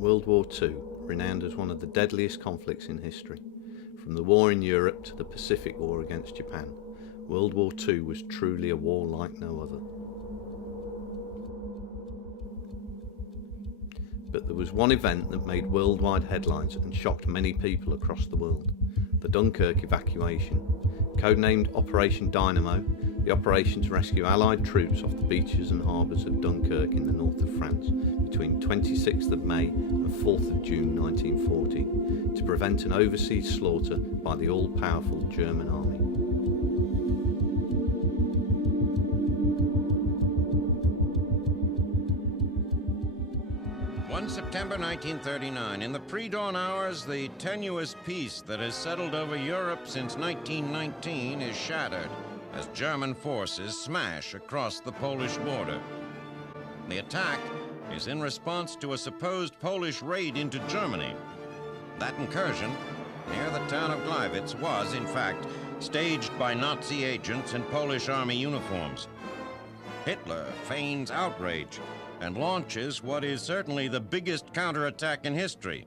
World War II, renowned as one of the deadliest conflicts in history. From the war in Europe to the Pacific War against Japan, World War II was truly a war like no other. But there was one event that made worldwide headlines and shocked many people across the world: the Dunkirk Evacuation. Codenamed Operation Dynamo, the operation to rescue Allied troops off the beaches and harbours of Dunkirk in the north of France between 26th of May and 4th of June 1940 to prevent an overseas slaughter by the all-powerful German army. September 1939. In the pre-dawn hours, the tenuous peace that has settled over Europe since 1919 is shattered as German forces smash across the Polish border. The attack is in response to a supposed Polish raid into Germany. That incursion, near the town of Gliwice, was, in fact, staged by Nazi agents in Polish army uniforms. Hitler feigns outrage and launches what is certainly the biggest counterattack in history.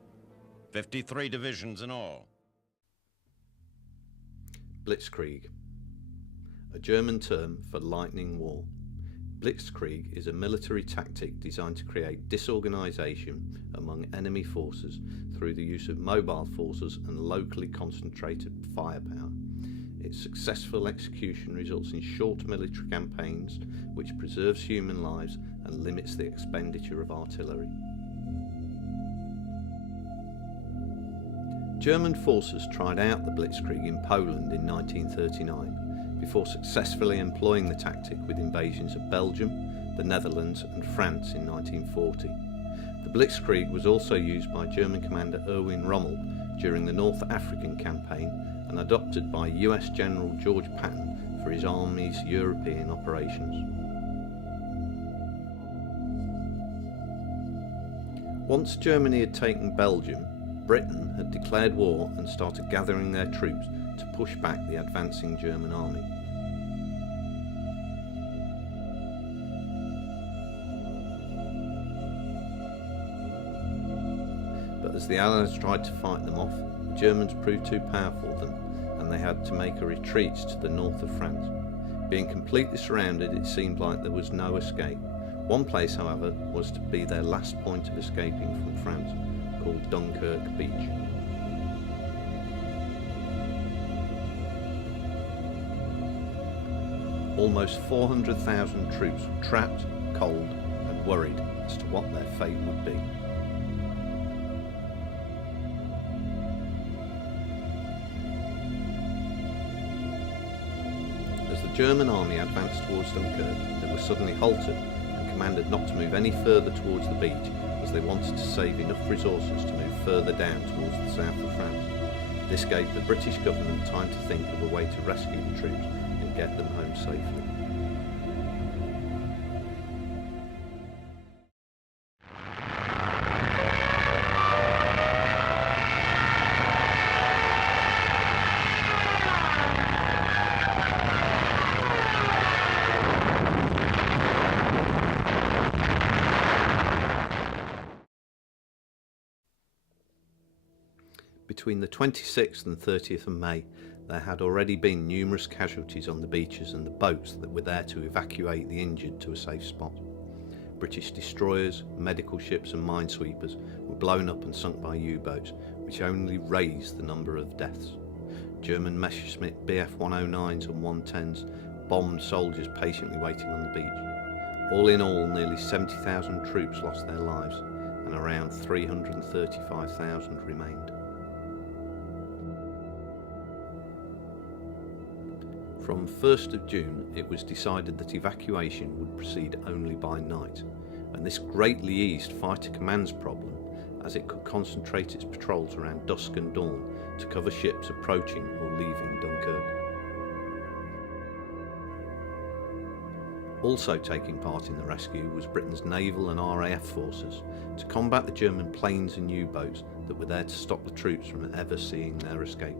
53 divisions in all. Blitzkrieg, a German term for lightning war. Blitzkrieg is a military tactic designed to create disorganization among enemy forces through the use of mobile forces and locally concentrated firepower. Its successful execution results in short military campaigns, which preserves human lives and limits the expenditure of artillery. German forces tried out the Blitzkrieg in Poland in 1939, before successfully employing the tactic with invasions of Belgium, the Netherlands and France in 1940. The Blitzkrieg was also used by German commander Erwin Rommel during the North African campaign and adopted by US General George Patton for his army's European operations. Once Germany had taken Belgium, Britain had declared war and started gathering their troops to push back the advancing German army. But as the Allies tried to fight them off, the Germans proved too powerful for them, and they had to make a retreat to the north of France. Being completely surrounded, it seemed like there was no escape. One place, however, was to be their last point of escaping from France, called Dunkirk Beach. Almost 400,000 troops were trapped, cold, and worried as to what their fate would be. As the German army advanced towards Dunkirk, they were suddenly halted and commanded not to move any further towards the beach, as they wanted to save enough resources to move further down towards the south of France. This gave the British government time to think of a way to rescue the troops and get them home safely. Between the 26th and 30th of May, there had already been numerous casualties on the beaches and the boats that were there to evacuate the injured to a safe spot. British destroyers, medical ships and minesweepers were blown up and sunk by U-boats, which only raised the number of deaths. German Messerschmitt Bf-109s and 110s bombed soldiers patiently waiting on the beach. All in all, nearly 70,000 troops lost their lives and around 335,000 remained. From 1st of June, it was decided that evacuation would proceed only by night, and this greatly eased Fighter Command's problem, as it could concentrate its patrols around dusk and dawn to cover ships approaching or leaving Dunkirk. Also taking part in the rescue was Britain's naval and RAF forces to combat the German planes and U-boats that were there to stop the troops from ever seeing their escape.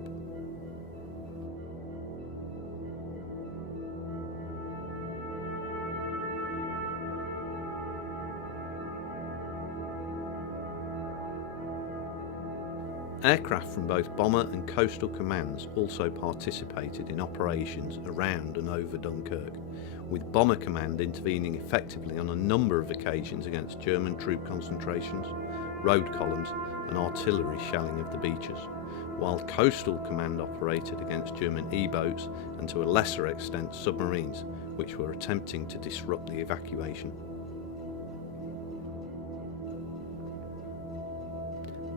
Aircraft from both bomber and coastal commands also participated in operations around and over Dunkirk, with Bomber Command intervening effectively on a number of occasions against German troop concentrations, road columns and artillery shelling of the beaches, while Coastal Command operated against German E-boats and to a lesser extent submarines, which were attempting to disrupt the evacuation.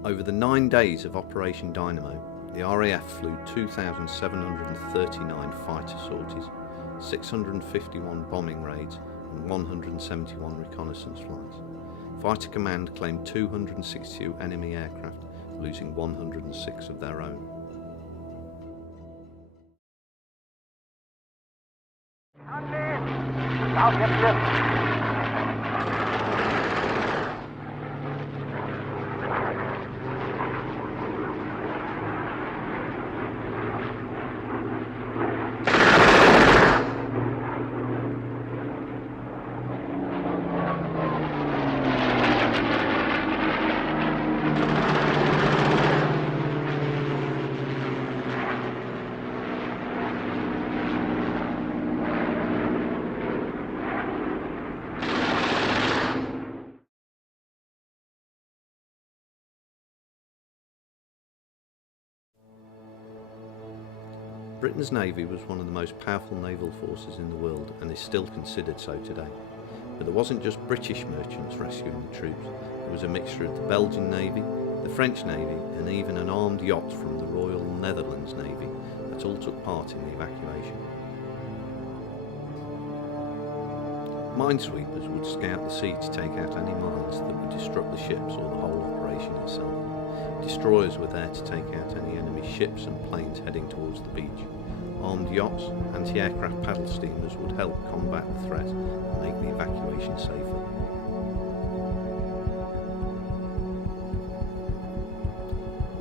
Over the 9 days of Operation Dynamo, the RAF flew 2,739 fighter sorties, 651 bombing raids and 171 reconnaissance flights. Fighter Command claimed 262 enemy aircraft, losing 106 of their own. Britain's navy was one of the most powerful naval forces in the world and is still considered so today. But there wasn't just British merchants rescuing the troops, there was a mixture of the Belgian Navy, the French Navy and even an armed yacht from the Royal Netherlands Navy that all took part in the evacuation. Minesweepers would scout the sea to take out any mines that would disrupt the ships or the whole operation itself. Destroyers were there to take out any enemy ships and planes heading towards the beach. Armed yachts, anti-aircraft paddle steamers would help combat the threat and make the evacuation safer.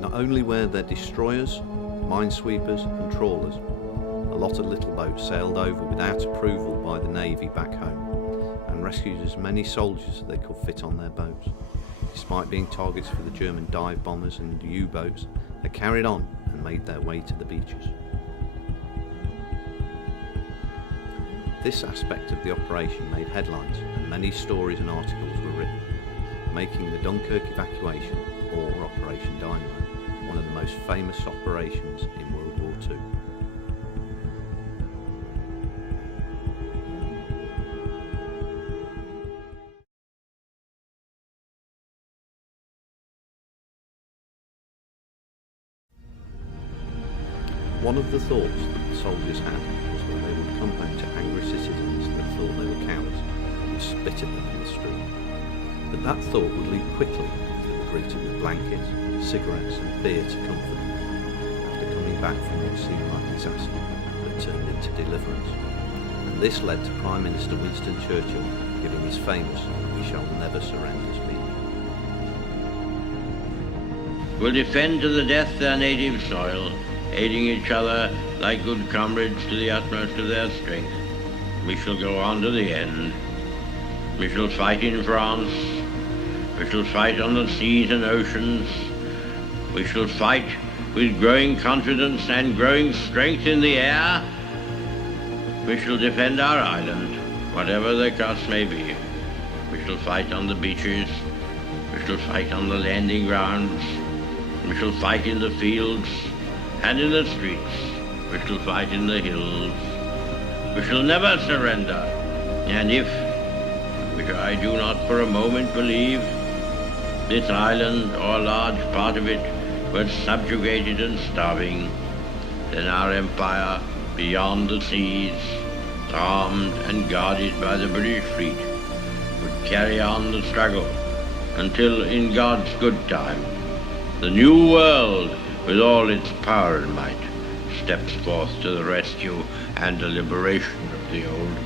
Not only were there destroyers, minesweepers and trawlers, a lot of little boats sailed over without approval by the Navy back home and rescued as many soldiers as they could fit on their boats. Despite being targets for the German dive bombers and U-boats, they carried on and made their way to the beaches. This aspect of the operation made headlines and many stories and articles were written, making the Dunkirk Evacuation, or Operation Dynamo, one of the most famous operations in World War II. One of the thoughts that the soldiers had was that they would come home to angry citizens that thought they were cowards and spit at them in the street. But that thought would lead quickly as they were greeted with blankets, cigarettes and beer to comfort them, after coming back from what seemed like disaster but turned into deliverance. And this led to Prime Minister Winston Churchill giving his famous "We shall never surrender" speech. Will defend to the death their native soil, aiding each other like good comrades to the utmost of their strength. We shall go on to the end. We shall fight in France. We shall fight on the seas and oceans. We shall fight with growing confidence and growing strength in the air. We shall defend our island, whatever the cost may be. We shall fight on the beaches. We shall fight on the landing grounds. We shall fight in the fields and in the streets. We shall fight in the hills. We shall never surrender. And if, which I do not for a moment believe, this island or a large part of it were subjugated and starving, then our empire beyond the seas, armed and guarded by the British fleet, would carry on the struggle until, in God's good time, the new world, with all its power and might, steps forth to the rescue and the liberation of the old.